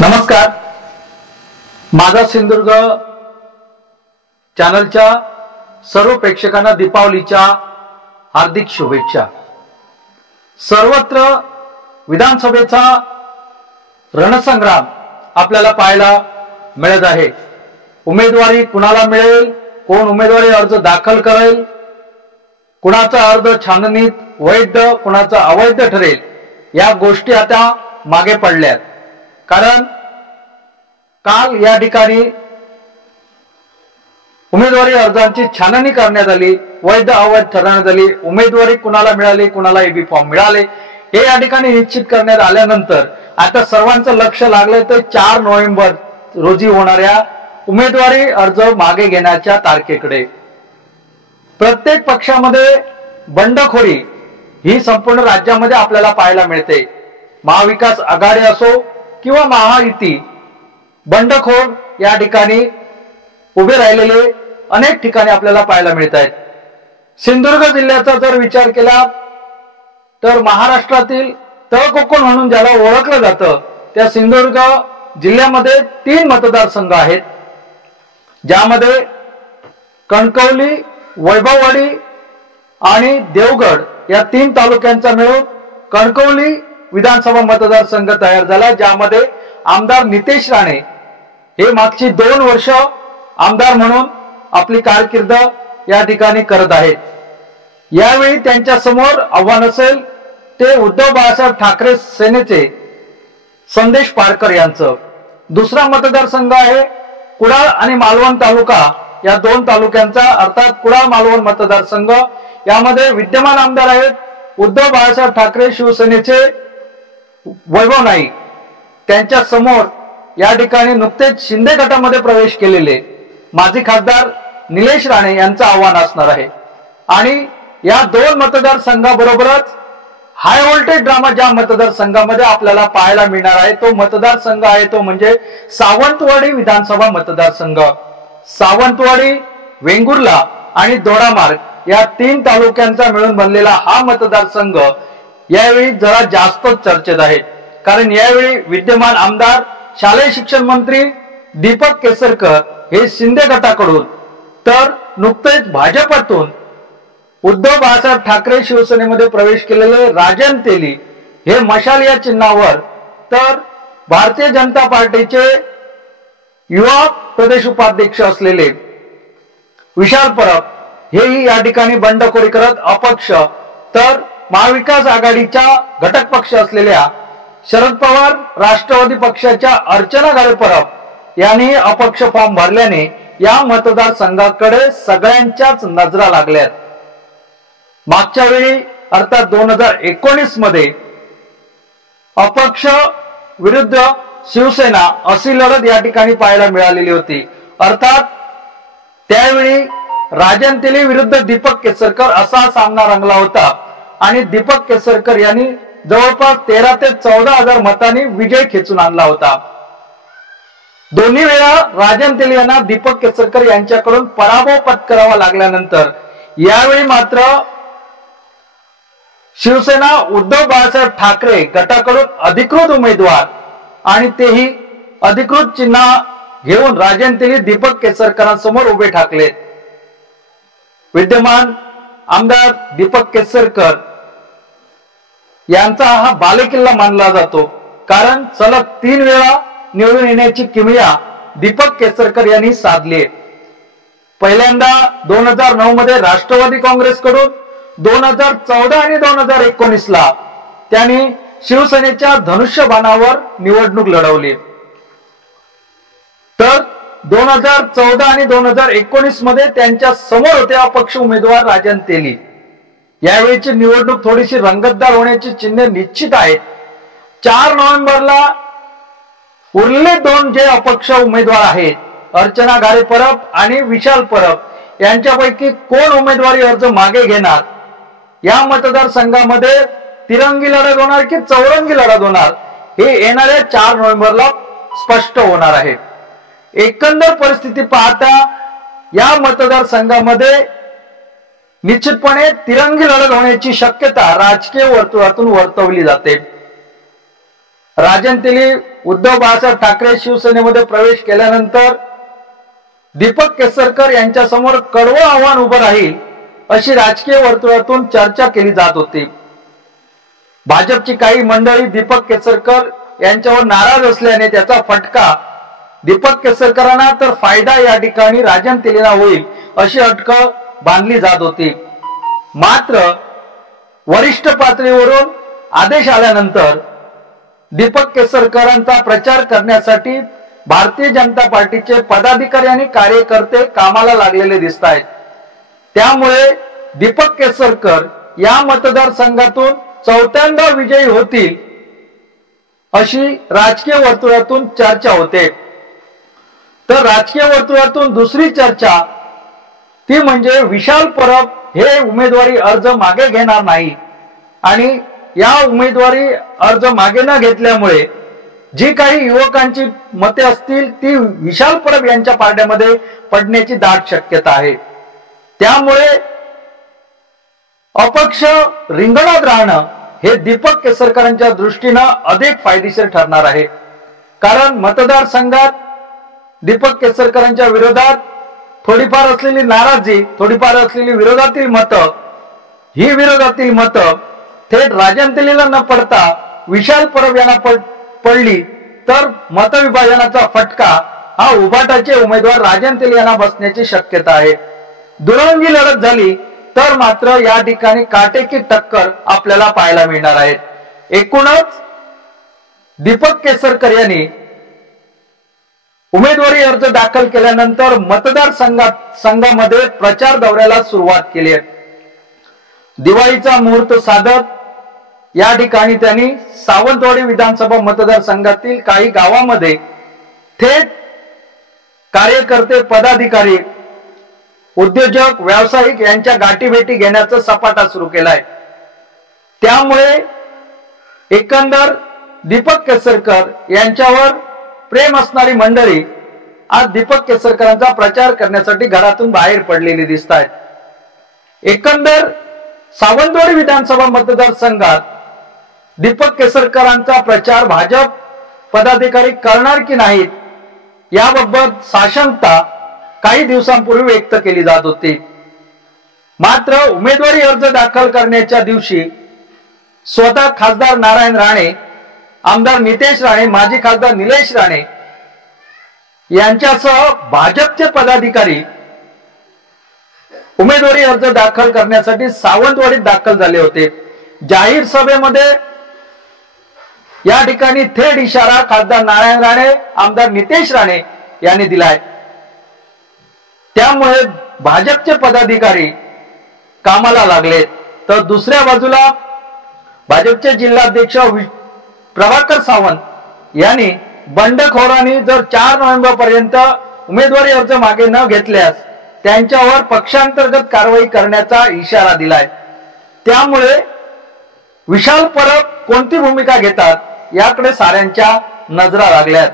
नमस्कार. माझा सिंधुदुर्ग चॅनलच्या सर्व प्रेक्षकांना दीपावलीच्या हार्दिक शुभेच्छा. सर्वत्र विधानसभेचा रणसंग्राम आपल्याला पाहायला मिळत आहे. उमेदवारी कुणाला मिळेल, कोण उमेदवारी अर्ज दाखल करेल, कुणाचा अर्ज छाननीत वैध कुणाचा अवैध ठरेल, या गोष्टी आता मागे पडल्यात. कारण काल या ठिकाणी उमेदवारी अर्जांची छाननी करण्यात आली, वैध अवैध ठरवण्यात आली. उमेदवारी कुणाला मिळाली, कुणाला एबी फॉर्म मिळाले हे या ठिकाणी निश्चित करण्यात आल्यानंतर आता सर्वांचं लक्ष लागलं तर 4 नोव्हेंबर रोजी होणाऱ्या उमेदवारी अर्ज मागे घेण्याच्या तारखेकडे. प्रत्येक पक्षामध्ये बंडखोरी ही संपूर्ण राज्यामध्ये आपल्याला पाहायला मिळते. महाविकास आघाडी असो किंवा महायुती, बंडखोर या ठिकाणी उभे राहिलेले अनेक ठिकाणी आपल्याला पाहायला मिळत आहेत. सिंधुदुर्ग जिल्ह्याचा जर विचार केला तर महाराष्ट्रातील तळकोकण म्हणून ज्याला ओळखलं जातं त्या सिंधुदुर्ग जिल्ह्यामध्ये 3 मतदारसंघ आहेत, ज्यामध्ये कणकवली, वैभववाडी आणि देवगड या 3 तालुक्यांचा मिळून कणकवली विधानसभा मतदारसंघ तयार झाला, ज्यामध्ये आमदार नितेश राणे हे मागची 2 वर्ष आमदार म्हणून आपली कारकीर्द या ठिकाणी करत आहेत. यावेळी त्यांच्या समोर आव्हान असेल ते उद्धव बाळासाहेब ठाकरे सेनेचे संदेश पारकर यांचं. दुसरा मतदारसंघ आहे कुडाळ आणि मालवण तालुका या 2 तालुक्यांचा, अर्थात कुडाळ मालवण मतदारसंघ. यामध्ये विद्यमान आमदार आहेत उद्धव बाळासाहेब ठाकरे शिवसेनेचे वैभव नाईक, त्यांच्या समोर या ठिकाणी नुकतेच शिंदे गटामध्ये प्रवेश केलेले माजी खासदार निलेश राणे यांचं आव्हान असणार आहे. आणि या 2 मतदारसंघाबरोबरच हाय व्होल्टेज ड्रामा ज्या मतदारसंघामध्ये आपल्याला पाहायला मिळणार आहे तो मतदारसंघ आहे तो म्हणजे सावंतवाडी विधानसभा मतदारसंघ. सावंतवाडी, वेंगुर्ला आणि दोडामार्ग या 3 तालुक्यांचा मिळून बनलेला हा मतदारसंघ यावेळी जरा जास्त चर्चेत आहे. कारण यावेळी विद्यमान आमदार शालेय शिक्षण मंत्री दीपक केसरकर हे शिंदे गटाकडून, तर नुकतेच भाजपातून उद्धव बाळासाहेब ठाकरे शिवसेनेमध्ये प्रवेश केलेले राजन तेली हे मशाल या चिन्हावर, तर भारतीय जनता पार्टीचे युवा प्रदेश उपाध्यक्ष असलेले विशाल परब हेही या ठिकाणी बंडखोरी करत अपक्ष, तर महाविकास आघाडीच्या घटक पक्ष असलेल्या शरद पवार राष्ट्रवादी पक्षाच्या अर्चना गाडे परब यांनी अपक्ष फॉर्म भरल्याने या मतदारसंघाकडे सगळ्यांच्याच नजरा लागल्यात. मागच्या वेळी अर्थात 2019 मध्ये अपक्ष विरुद्ध शिवसेना अशी लढत या ठिकाणी पाहायला मिळालेली होती. अर्थात त्यावेळी राजन तेली विरुद्ध दीपक केसरकर असा सामना रंगला होता आणि दीपक केसरकर यांनी जवळपास 13 ते 14 हजार मतांनी विजय खेचून आणला होता. दोन्ही वेळा राजन तेली यांना दीपक केसरकर यांच्याकडून पराभव पत्करावा लागल्यानंतर यावेळी मात्र शिवसेना उद्धव बाळासाहेब ठाकरे गटाकडून अधिकृत उमेदवार आणि तेही अधिकृत चिन्ह घेऊन राजन तेली दीपक केसरकरांसमोर उभे ठाकलेत. विद्यमान आमदार दीपक केसरकर यांचा हा बालेकिल्ला मानला जातो, कारण सलग 3 वेळा निवडून येण्याची किमया दीपक केसरकर यांनी साधली. पहिल्यांदा 2009 मध्ये राष्ट्रवादी काँग्रेसकडून, 2014 आणि 2019 ला त्यांनी शिवसेनेच्या धनुष्यबाणावर निवडणूक लढवली. तर 2014 आणि 2019 मध्ये त्यांच्या समोर होते अपक्ष उमेदवार राजन तेली. यावेळीची निवडणूक थोडीशी रंगतदार होण्याची चिन्हे निश्चित आहेत. 4 नोव्हेंबरला उरलेले 2 जे अपक्ष उमेदवार आहेत, अर्चना गाडे परब आणि विशाल परब, यांच्यापैकी कोण उमेदवारी अर्ज मागे घेणार, या मतदारसंघामध्ये तिरंगी लढत होणार की चौरंगी लढत होणार हे येणाऱ्या 4 नोव्हेंबरला स्पष्ट होणार आहे. एकंदर परिस्थिती पाहता या मतदारसंघामध्ये निश्चितपणे तिरंगी लढत होण्याची शक्यता राजकीय वर्तुळातून वर्तवली जाते. राजन तेली उद्धव बाळासाहेब ठाकरे शिवसेनेमध्ये प्रवेश केल्यानंतर दीपक केसरकर यांच्या समोर कडवं आव्हान उभं राहील अशी राजकीय वर्तुळातून चर्चा केली जात होती। भाजपची काही मंडळी दीपक केसरकर यांच्यावर नाराज असल्याने त्याचा फटका दीपक केसरकरांना तर फायदा या ठिकाणी राजन तेलींना होईल अशी अटकळ बांधली जात होती। मात्र वरिष्ठ पातळीवरून आदेश आल्यानंतर दीपक केसरकरांचा प्रचार करण्यासाठी भारतीय जनता पार्टीचे पदाधिकारी आणि कार्यकर्ते कामाला लागलेले दिसत आहेत। त्यामुळे दीपक केसरकर या मतदारसंघातून चौथ्यांदा विजयी होतील अशी राजकीय वर्तुळातून चर्चा होते। तर राजकीय वर्तुळातून दुसरी चर्चा ती म्हणजे विशाल परब हे उमेदवारी अर्ज मागे घेणार नाही आणि या उमेदवारी अर्ज मागे न घेतल्यामुळे जी काही युवकांची मते असतील ती विशाल परब यांच्या पारड्यामध्ये पडण्याची दाट शक्यता आहे। त्यामुळे अपक्ष रिंगणात राहणं हे दीपक केसरकरांच्या दृष्टीनं अधिक फायदेशीर ठरणार आहे। कारण मतदारसंघात दीपक केसरकरांच्या विरोधात थोडीफार असलेली नाराजी, थोडीफार असलेली विरोधातील मतं, ही विरोधातील मतं थेट राजन तेलीला न पडता विशाल परब यांना पडली तर मतविभाजनाचा फटका हा उभाटाचे उमेदवार राजन तेली यांना बसण्याची शक्यता आहे। दुरंगी लढत झाली तर मात्र या ठिकाणी काटेकी टक्कर आपल्याला पाहायला मिळणार आहे। एकूणच दीपक केसरकर यांनी उमेदवारी अर्ज दाखल केल्यानंतर मतदारसंघामध्ये प्रचार दौऱ्याला सुरुवात केली आहे। दिवाळीचा मुहूर्त साधत या ठिकाणी त्यांनी सावंतवाडी विधानसभा मतदारसंघातील काही गावांमध्ये थेट कार्यकर्ते, पदाधिकारी, उद्योजक, व्यावसायिक यांच्या गाठीभेटी घेण्याचा सपाटा सुरू केलाय। त्यामुळे एकंदर दीपक केसरकर यांच्यावर प्रेम असणारी मंडळी आज दीपक केसरकरांचा प्रचार करण्यासाठी घरातून बाहेर पडलेली दिसत आहेत। एकंदर सावंतवाडी विधानसभा मतदारसंघात दीपक केसरकरांचा प्रचार भाजप पदाधिकारी करणार की नाहीत याबाबत साशंकता काही दिवसांपूर्वी व्यक्त केली जात होती। मात्र उमेदवारी अर्ज दाखल करण्याच्या दिवशी स्वतः खासदार नारायण राणे, आमदार नितेश राणे, माजी खासदार निलेश राणे यांच्यासह भाजपचे पदाधिकारी उमेदवारी अर्ज दाखल करण्यासाठी सावंतवाडीत दाखल झाले होते। जाहीर सभेमध्ये या ठिकाणी थेट इशारा खासदार नारायण राणे, आमदार नितेश राणे यांनी दिलाय। त्यामुळे भाजपचे पदाधिकारी कामाला लागलेत। तर दुसऱ्या बाजूला भाजपचे जिल्हाध्यक्ष प्रभाकर सावंत यांनी बंडखोरांनी जर 4 नोव्हेंबर पर्यंत उमेदवारी अर्ज मागे न घेतल्यास त्यांच्यावर पक्षांतर्गत कारवाई करण्याचा इशारा दिलाय। त्यामुळे विशाल परब कोणती भूमिका घेतात याकडे साऱ्यांच्या नजरा लागल्यात।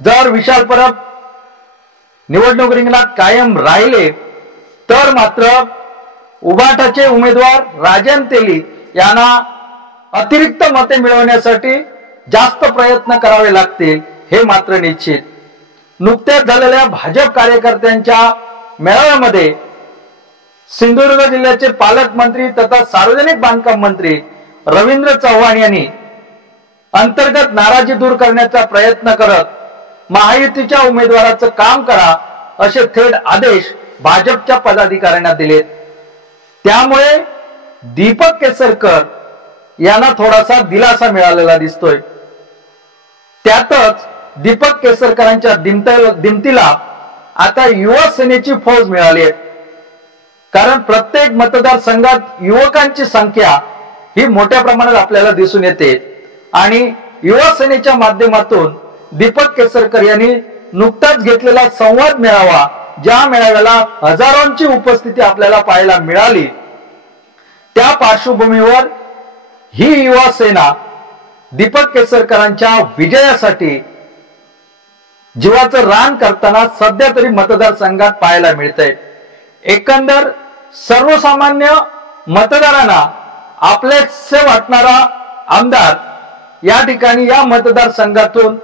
जर विशाल परब निवडणूक रिंगणात कायम राहिले तर मात्र उभाटाचे उमेदवार राजन तेली यांना अतिरिक्त मते मिळवण्यासाठी जास्त प्रयत्न करावे लागतील हे मात्र निश्चित। नुकत्याच झालेल्या भाजप कार्यकर्त्यांच्या मेळाव्यामध्ये सिंधुदुर्ग जिल्ह्याचे पालकमंत्री तथा सार्वजनिक बांधकाम मंत्री रवींद्र चव्हाण यांनी अंतर्गत नाराजी दूर करण्याचा प्रयत्न करत महायुतीच्या उमेदवाराचं काम करा असे थेट आदेश भाजपच्या पदाधिकाऱ्यांना दिलेत। त्यामुळे दीपक केसरकर यांना थोडासा दिलासा मिळालेला दिसतोय। त्यातच दीपक केसरकरांच्या दिमतीला आता युवा सेनेची फौज मिळाली आहे। कारण प्रत्येक मतदारसंघात युवकांची संख्या ही मोठ्या प्रमाणात आपल्याला दिसून येते आणि युवा सेनेच्या माध्यमातून दीपक केसरकर यांनी नुकताच घेतलेला संवाद मेळावा, ज्या मेळाव्याला हजारोंची उपस्थिती आपल्याला पाहायला मिळाली, त्या पार्श्वभूमीवर ही युवा सेना दीपक केसरकरांच्या विजयासाठी जीवाचं रान करताना सध्या तरी मतदारसंघात पाहायला मिळतंय। एकंदर सर्वसामान्य मतदारांना आपलेसे वाटणारा आमदार या ठिकाणी या मतदारसंघातून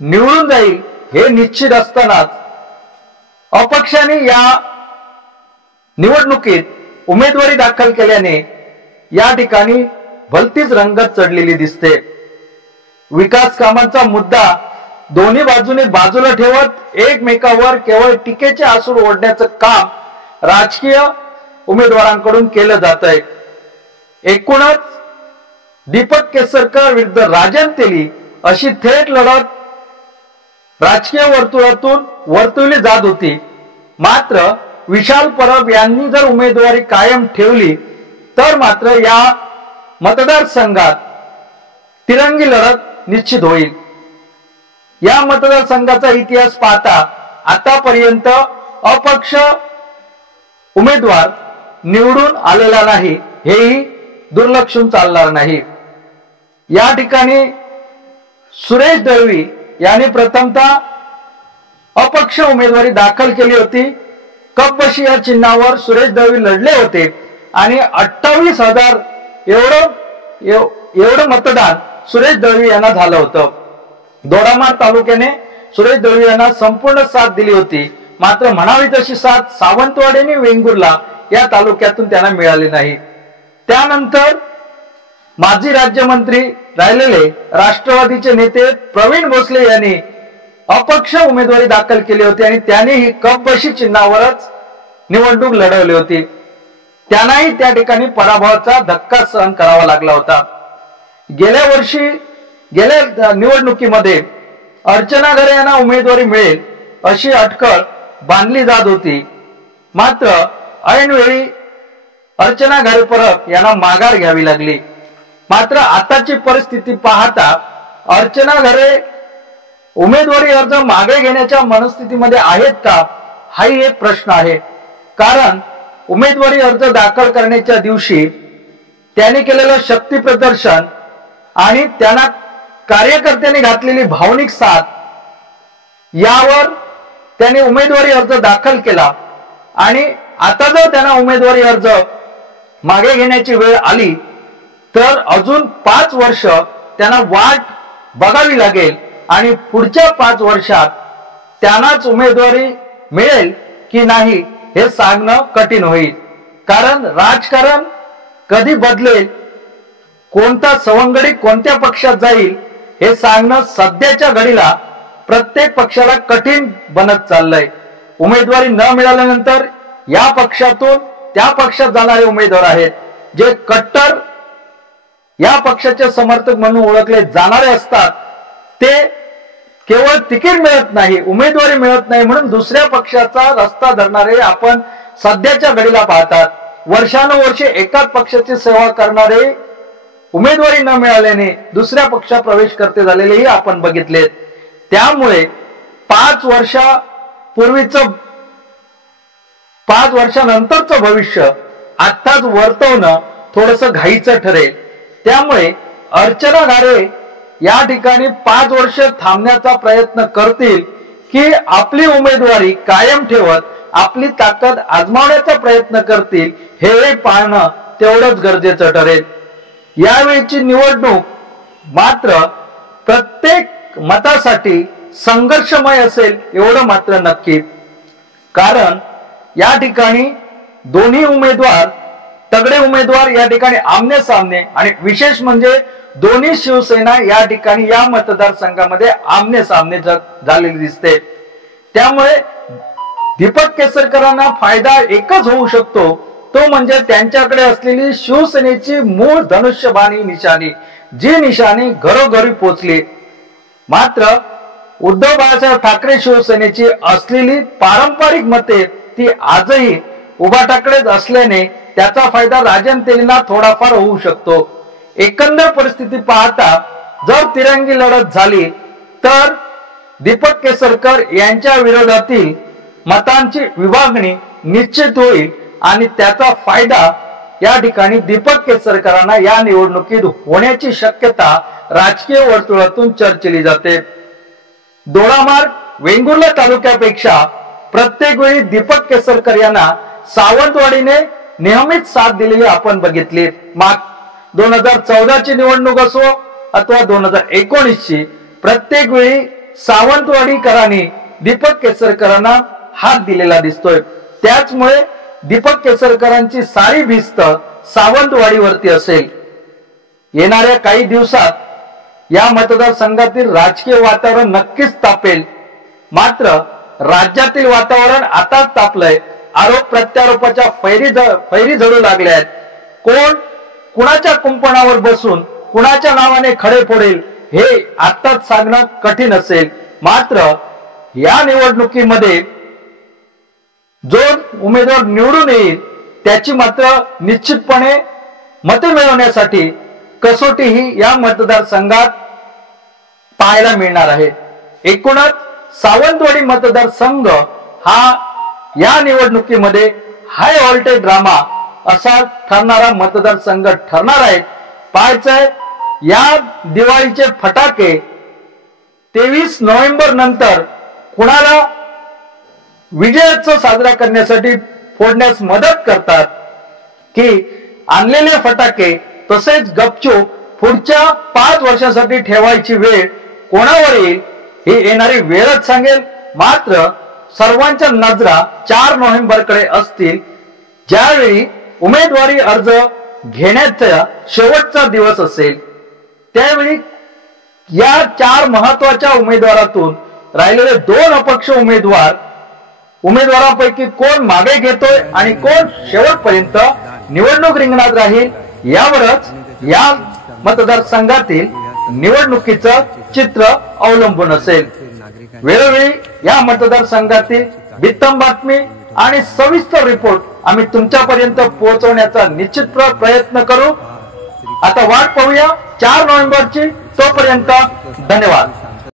निवडून जाईल हे निश्चित असतानाच अपक्षाने या निवडणुकीत उमेदवारी दाखल केल्याने या ठिकाणी भलतीच रंगत चढलेली दिसते। विकास कामांचा मुद्दा दोन्ही बाजूने बाजूला ठेवत एकमेकावर केवळ टीकेचे आसूड ओढण्याचं काम राजकीय उमेदवारांकडून केलं जात आहे। एकूणच दीपक केसरकर विरुद्ध राजन तेली अशी थेट लढत राजकीय वर्तुळातून वर्तवली जात होती। मात्र विशाल परब यांनी जर उमेदवारी कायम ठेवली तर मात्र या मतदारसंघात तिरंगी लढत निश्चित होईल। या मतदारसंघाचा इतिहास पाहता आतापर्यंत अपक्ष उमेदवार निवडून आलेला नाही हेही दुर्लक्षून चालणार नाही। या ठिकाणी सुरेश दळवी यांनी प्रथमतः अपक्ष उमेदवारी दाखल केली होती। कपबशी या चिन्हावर सुरेश दळवी लढले होते आणि 28,000 एवढं मतदान सुरेश दळवी यांना झालं होतं। दोडामार्ग तालुक्याने सुरेश दळवी यांना संपूर्ण साथ दिली होती। मात्र म्हणावी तशी साथ सावंतवाडी आणि वेंगुर्ला या तालुक्यातून त्यांना मिळाली नाही। त्यानंतर माजी राज्यमंत्री राहिलेले राष्ट्रवादीचे नेते प्रवीण भोसले यांनी अपक्ष उमेदवारी दाखल केली होती आणि त्यांनीही कपबशी चिन्हावरच निवडणूक लढवली होती। त्यांनाही त्या ठिकाणी पराभवाचा धक्का सहन करावा लागला होता। गेल्या निवडणुकीमध्ये अर्चना घरे यांना उमेदवारी मिळेल अशी अटकळ बांधली जात होती। मात्र ऐनवेळी अर्चना घरे परब यांना माघार घ्यावी लागली। मात्र आताची परिस्थिती पाहता अर्चना घरे उमेदवारी अर्ज मागे घेण्याच्या मनस्थितीमध्ये आहेत का हाही एक प्रश्न आहे। कारण उमेदवारी अर्ज दाखल करण्याच्या दिवशी त्यांनी केलेलं शक्ती प्रदर्शन आणि त्यांना कार्यकर्त्यांनी घातलेली भावनिक साथ यावर त्यांनी उमेदवारी अर्ज दाखल केला आणि आता जर त्यांना उमेदवारी अर्ज मागे घेण्याची वेळ आली तर अजून 5 वर्ष त्यांना वाट बघावी लागेल आणि पुढच्या 5 वर्षात त्यांनाच उमेदवारी मिळेल की नाही हे सांगणं कठीण होईल। कारण राजकारण कधी बदलेल, कोणता सवंगडी कोणत्या पक्षात जाईल हे सांगणं सध्याच्या घडीला प्रत्येक पक्षाला कठीण बनत चाललंय। उमेदवारी न मिळाल्यानंतर या पक्षातून त्या पक्षात जाणारे उमेदवार आहेत जे कट्टर या पक्षाचे समर्थक म्हणून ओळखले जाणारे असतात, ते केवळ तिकीट मिळत नाही, उमेदवारी मिळत नाही म्हणून दुसऱ्या पक्षाचा रस्ता धरणारे आपण सध्याच्या घडीला पाहतात। वर्षानुवर्षे एकाच पक्षाची सेवा करणारे उमेदवारी न मिळाल्याने दुसऱ्या पक्षात प्रवेश करते झालेलेही आपण बघितलेत। त्यामुळे 5 वर्षानंतरचं भविष्य आत्ताच वर्तवणं थोडंसं घाईचं ठरेल। त्यामुळे अर्चना घारे या ठिकाणी 5 वर्ष थांबण्याचा प्रयत्न करतील की आपली उमेदवारी कायम ठेवत आपली ताकद आजमावण्याचा प्रयत्न करतील हे पाहणं तेवढंच गरजेचं ठरेल। यावेळीची निवडणूक मात्र प्रत्येक मतासाठी संघर्षमय असेल एवढं मात्र नक्की। कारण या ठिकाणी दोन्ही उमेदवार तगडे उमेदवार या ठिकाणी आमने सामने आणि विशेष म्हणजे दोन्ही शिवसेना या ठिकाणी या मतदारसंघामध्ये आमने सामने झालेली दिसते। त्यामुळे दीपक केसरकरांना फायदा एकच होऊ शकतो, तो म्हणजे त्यांच्याकडे असलेली शिवसेनेची मूळ धनुष्यबाणी निशाणी, जी निशाणी घरोघरी पोचली। मात्र उद्धव बाळासाहेब ठाकरे शिवसेनेची असलेली पारंपरिक मते ती आजही उभाटाकडेच असल्याने त्याचा फायदा राजन तेलींना थोडाफार होऊ शकतो। एकंदर परिस्थिती पाहता जर तिरंगी लढत झाली तर दीपक केसरकर यांच्या विरोधातील मतांची विभागणी निश्चित होईल आणि त्याचा फायदा या ठिकाणी दीपक केसरकरांना या निवडणुकीत होण्याची शक्यता राजकीय वर्तुळातून चर्चिली जाते। दोडामार्ग वेंगुर्ला तालुक्यापेक्षा प्रत्येक वेळी दीपक केसरकर यांना सावंतवाडीने नेहमीच साथ दिलेली आपण बघितली। 2014 ची निवडणूक असो अथवा 2019ची प्रत्येक वेळी सावंतवाडीकरांनी दीपक केसरकरांना हात दिलेला दिसतोय। त्याचमुळे दीपक केसरकरांची सारी भिस्त सावंतवाडीवरती असेल। येणाऱ्या काही दिवसात या मतदारसंघातील राजकीय वातावरण नक्कीच तापेल। मात्र राज्यातील वातावरण आताच तापलंय। आरोप प्रत्यारोपाच्या फैरी झडू लागल्या आहेत। कोण कुणाच्या कुंपणावर बसून कुणाच्या नावाने खडे फोडेल हे आताच सांगणं कठीण असेल। मात्र या निवडणुकीमध्ये जो उमेदवार निवडून येईल त्याची मात्र निश्चितपणे मते मिळवण्यासाठी कसोटी ही या मतदारसंघात पाहायला मिळणार आहे। एकूणच सावंतवाडी मतदारसंघ हा या निवडणुकीमध्ये हाय व्होल्टेज ड्रामा असा ठरणारा मतदारसंघ ठरणार आहे। पाहायचंय या दिवाळीचे फटाके 23 नोव्हेंबर नंतर कुणाला विजयोत्सव साजरा करण्यासाठी फोडण्यास मदत करतात की आणलेले फटाके तसेच गपचूप पुढच्या 5 वर्षांसाठी ठेवायची वेळ कोणावर येईल हे येणारी वेळच सांगेल। मात्र सर्वांच्या नजरा 4 नोव्हेंबर कडे असतील, ज्यावेळी उमेदवारी अर्ज घेण्याचा शेवटचा दिवस असेल। त्यावेळी या 4 महत्वाच्या उमेदवारातून राहिलेले 2 अपक्ष उमेदवारांपैकी कोण मागे घेतोय आणि कोण शेवटपर्यंत निवडणूक रिंगणात राहील यावरच या मतदारसंघातील निवडणुकीचं चित्र अवलंबून असेल। वेळोवेळी या मतदारसंघातील बित्तम बातमी आणि सविस्तर रिपोर्ट आम्ही तुमच्यापर्यंत पोहोचवण्याचा निश्चित प्रयत्न करू। आता वाट पाहूया 4 नोव्हेंबरची। तोपर्यंत धन्यवाद।